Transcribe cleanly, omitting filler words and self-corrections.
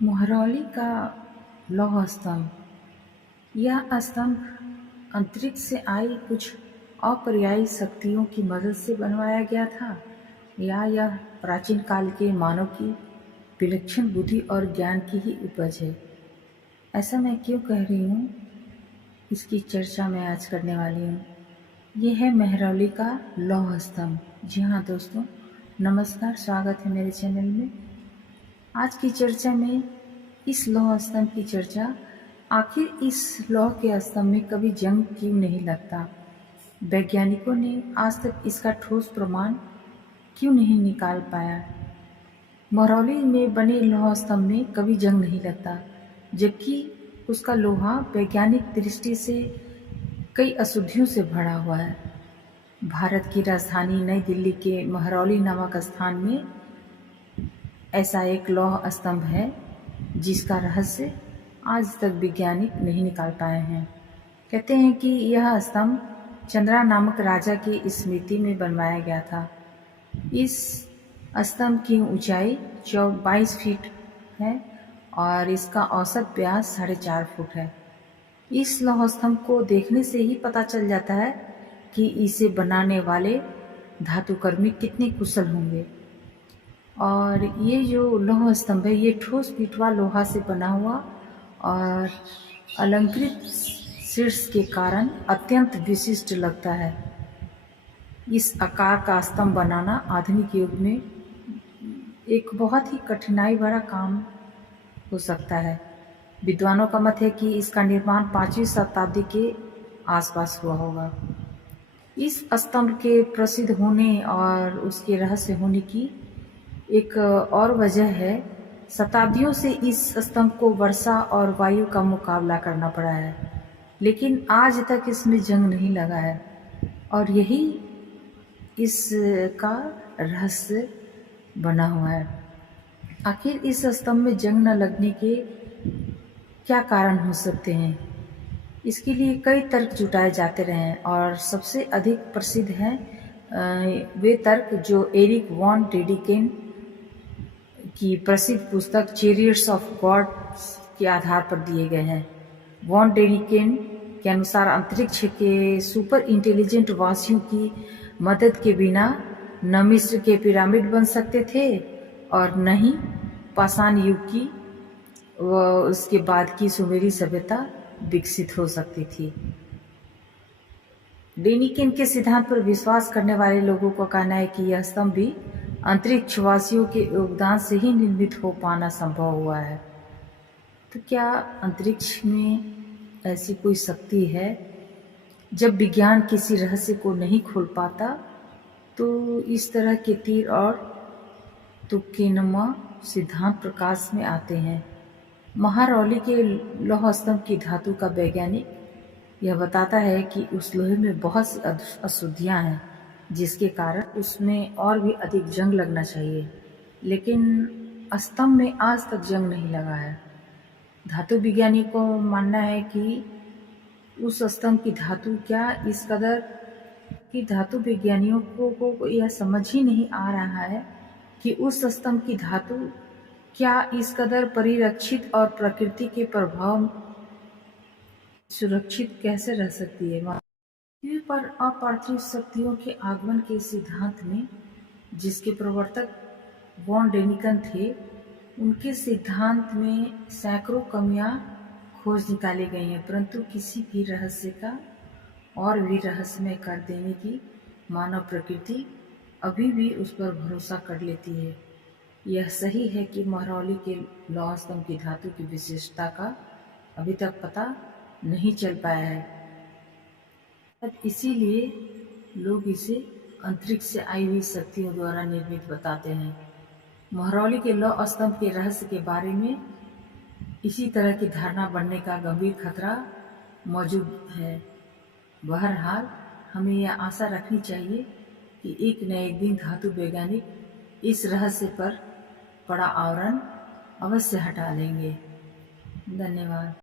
महरौली का लौह स्तंभ। यह स्तंभ अंतरिक्ष से आई कुछ अपर्यायी शक्तियों की मदद से बनवाया गया था, या यह प्राचीन काल के मानव की विलक्षण बुद्धि और ज्ञान की ही उपज है। ऐसा मैं क्यों कह रही हूँ, इसकी चर्चा मैं आज करने वाली हूँ। ये है महरौली का लौह स्तंभ। जी हाँ दोस्तों, नमस्कार, स्वागत है मेरे चैनल में। आज की चर्चा में इस लौह स्तंभ की चर्चा, आखिर इस लौह के स्तंभ में कभी जंग क्यों नहीं लगता। वैज्ञानिकों ने आज तक इसका ठोस प्रमाण क्यों नहीं निकाल पाया। महरौली में बने लौह स्तंभ में कभी जंग नहीं लगता, जबकि उसका लोहा वैज्ञानिक दृष्टि से कई अशुद्धियों से भरा हुआ है। भारत की राजधानी नई दिल्ली के महरौली नामक स्थान में ऐसा एक लौह स्तंभ है जिसका रहस्य आज तक वैज्ञानिक नहीं निकाल पाए हैं। कहते हैं कि यह स्तंभ चंद्रा नामक राजा की स्मृति में बनवाया गया था। इस स्तंभ की ऊंचाई 22 फीट है और इसका औसत व्यास 4.5 फुट है। इस लौह स्तंभ को देखने से ही पता चल जाता है कि इसे बनाने वाले धातुकर्मी कितने कुशल होंगे। और ये जो लौह स्तंभ है, ये ठोस पिटवा लोहा से बना हुआ और अलंकृत शीर्ष के कारण अत्यंत विशिष्ट लगता है। इस आकार का स्तंभ बनाना आधुनिक युग में एक बहुत ही कठिनाई भरा काम हो सकता है। विद्वानों का मत है कि इसका निर्माण 5वीं शताब्दी के आसपास हुआ होगा। इस स्तंभ के प्रसिद्ध होने और उसके रहस्य होने की एक और वजह है, शताब्दियों से इस स्तंभ को वर्षा और वायु का मुकाबला करना पड़ा है, लेकिन आज तक इसमें जंग नहीं लगा है। और यही इसका रहस्य बना हुआ है। आखिर इस स्तंभ में जंग न लगने के क्या कारण हो सकते हैं, इसके लिए कई तर्क जुटाए जाते रहे हैं और सबसे अधिक प्रसिद्ध हैं वे तर्क जो एरिक वॉन डेडिकेन की प्रसिद्ध पुस्तक चैरियट्स ऑफ गॉड के आधार पर दिए गए हैं। वॉन डेनिकेन के अनुसार अंतरिक्ष के सुपर इंटेलिजेंट वासियों की मदद के बिना न मिस्र के पिरामिड बन सकते थे और न ही पाषाण युग की व उसके बाद की सुमेरी सभ्यता विकसित हो सकती थी। डेनिकेन के सिद्धांत पर विश्वास करने वाले लोगों का कहना है कि यह स्तंभ भी अंतरिक्षवासियों के योगदान से ही निर्मित हो पाना संभव हुआ है। तो क्या अंतरिक्ष में ऐसी कोई शक्ति है? जब विज्ञान किसी रहस्य को नहीं खोल पाता तो इस तरह के तीर और तुक्केनुमा सिद्धांत प्रकाश में आते हैं। महरौली के लौह स्तंभ की धातु का वैज्ञानिक यह बताता है कि उस लोहे में बहुत सी अशुद्धियां हैं, जिसके कारण उसमें और भी अधिक जंग लगना चाहिए, लेकिन स्तंभ में आज तक जंग नहीं लगा है। धातु विज्ञानी को मानना है कि उस स्तंभ की धातु क्या इस कदर कि धातु विज्ञानियों को यह समझ ही नहीं आ रहा है कि उस स्तंभ की धातु क्या इस कदर परिरक्षित और प्रकृति के प्रभाव सुरक्षित कैसे रह सकती है। पृथ्वी पर अपार्थिव शक्तियों के आगमन के सिद्धांत में जिसके प्रवर्तक वॉन डेनिकन थे, उनके सिद्धांत में सैकड़ों कमियां खोज निकाली गई हैं, परंतु किसी भी रहस्य का और भी रहस्यमय कर देने की मानव प्रकृति अभी भी उस पर भरोसा कर लेती है। यह सही है कि महरौली के लौह स्तंभ की धातु की विशेषता का अभी तक पता नहीं चल पाया है, इसीलिए लोग इसे अंतरिक्ष से आई हुई शक्तियों द्वारा निर्मित बताते हैं। महरौली के लौह स्तंभ के रहस्य के बारे में इसी तरह की धारणा बनने का गंभीर खतरा मौजूद है। बहरहाल हमें यह आशा रखनी चाहिए कि एक न एक दिन धातु वैज्ञानिक इस रहस्य पर पड़ा आवरण अवश्य हटा लेंगे। धन्यवाद।